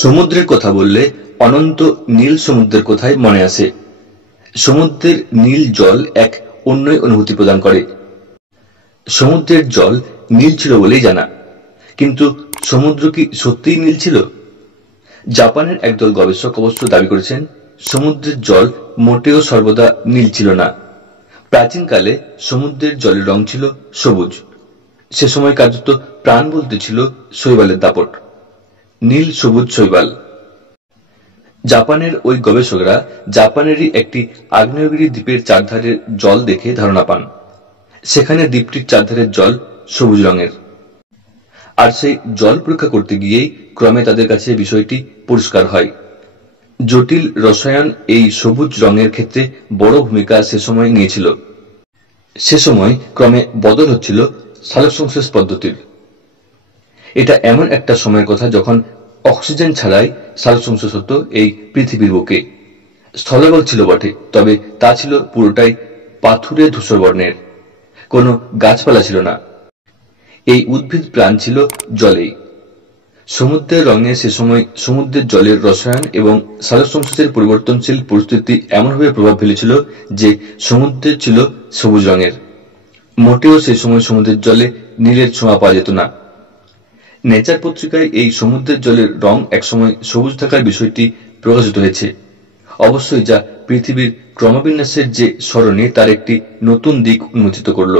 সমুদ্রের কথা বললে অনন্ত নীল সমুদ্রের কথাই মনে আসে। সমুদ্রের নীল জল এক অন্যই অনুভূতি প্রদান করে। সমুদ্রের জল নীল ছিল বলেই জানা, কিন্তু সমুদ্র কি সত্যিই নীল ছিল? জাপানের একদল গবেষক অবশ্য দাবি করেছেন সমুদ্রের জল মোটেও সর্বদা নীল ছিল না। প্রাচীনকালে সমুদ্রের জলের রং ছিল সবুজ। সে সময় কার্যত প্রাণ বলতে ছিল শৈবালের দাপট, নীল সবুজ শৈবাল। জাপানের ওই গবেষকরা জাপানেরই একটি আগ্নেয়গিরি দ্বীপের চারধারের জল দেখে ধারণা পান সেখানে দ্বীপটির চারধারের জল সবুজ রঙের। আর সেই জল পরীক্ষা করতে গিয়েই ক্রমে তাদের কাছে বিষয়টি পরিষ্কার হয়। জটিল রসায়ন এই সবুজ রঙের ক্ষেত্রে বড় ভূমিকা সে সময় নিয়েছিল। সে সময় ক্রমে বদল হচ্ছিল সালোকসংশ্লেষ পদ্ধতির। এটা এমন একটা সময়ের কথা যখন অক্সিজেন ছাড়াই সালোকসংশ্লেষ হতো এই পৃথিবীর বুকে। স্থলবল ছিল বটে, তবে তা ছিল পুরোটাই পাথুরে ধূসর বর্ণের। কোনো গাছপালা ছিল না। এই উদ্ভিদ প্রাণ ছিল জলেই। সমুদ্রের রঙে সে সময় সমুদ্রের জলের রসায়ন এবং সালোকসংশ্লেষের পরিবর্তনশীল পরিস্থিতি এমনভাবে প্রভাব ফেলেছিল যে সমুদ্রের ছিল সবুজ রঙের। মোটেও সেই সময় সমুদ্রের জলে নীলের ছোঁয়া পাওয়া যেত না। নেচার পত্রিকায় এই সমুদ্রের জলের রং একসময় সবুজ থাকার বিষয়টি প্রকাশিত হয়েছে। অবশ্যই যা পৃথিবীর ক্রমবিন্যাসের যে সরণি তার একটি নতুন দিক উন্মোচিত করল।